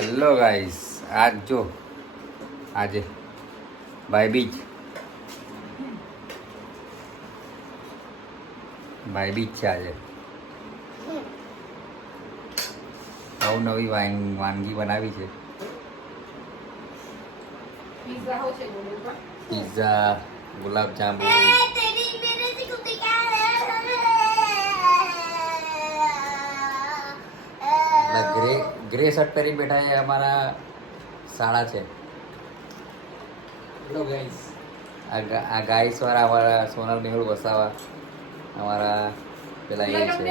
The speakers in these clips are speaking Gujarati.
હેલો ગાઈસ, આજે ભાઈબીજ છે આજે. નવી વાનગી બનાવી છે. પિઝા, ગુલાબ જાંબુ. ગ્રે શર્ટ પહેરી બેઠા છે અમારા શાળા છે. હેલો ગાઈસ, આ ગાઈસ વાળા અમારા સોનલ મેહુલ વસાવા અમારા પેલા એ છે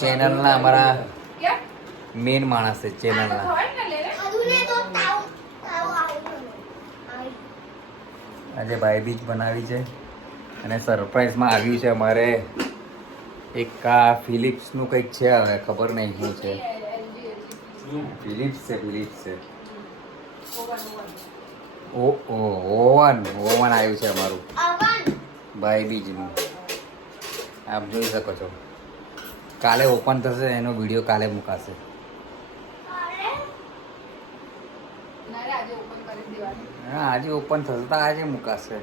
ચેનલના અમારા મેન માણસ છે ચેનલના. આજે ભાઈબીજ બનાવી છે અને સરપ્રાઈઝમાં આવ્યું છે અમારે એક આ ફિલિપ્સનું કંઈક છે, હવે ખબર નહીં શું છે. ફિલિપ્સ છે. ઓવન આવ્યું છે અમારું ભાઈબીજનું. આપ જોઈ શકો છો. કાલે ઓપન થશે, એનો વિડીયો કાલે મુકાશે. હા, આજે ઓપન થશે તો આજે મુકાશે.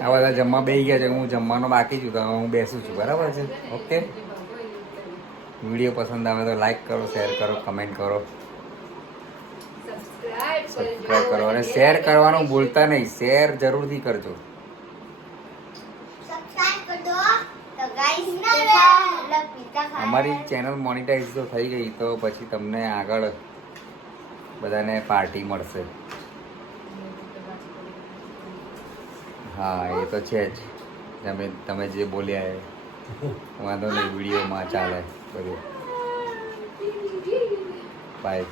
આ બધા જમવા બેસી ગયા છે. હું જમવાનો બાકી છું તો હું બેસું છું. બરાબર છે? ઓકે. વિડીયો પસંદ આવે તો લાઈક કરો, શેર કરો, કમેન્ટ કરો, સબસ્ક્રાઈબ કરો અને શેર કરવાનું ભૂલતા નહીં. શેર જરૂરથી કરજો. અમારી ચેનલ મોનિટાઈઝ તો થઈ ગઈ તો પછી તમને આગળ બધાને પાર્ટી મળશે. હા, એ તો છે જ. તમે જે બોલ્યા એ વાંધો નહીં, વિડીયોમાં ચાલે બધું. બાય.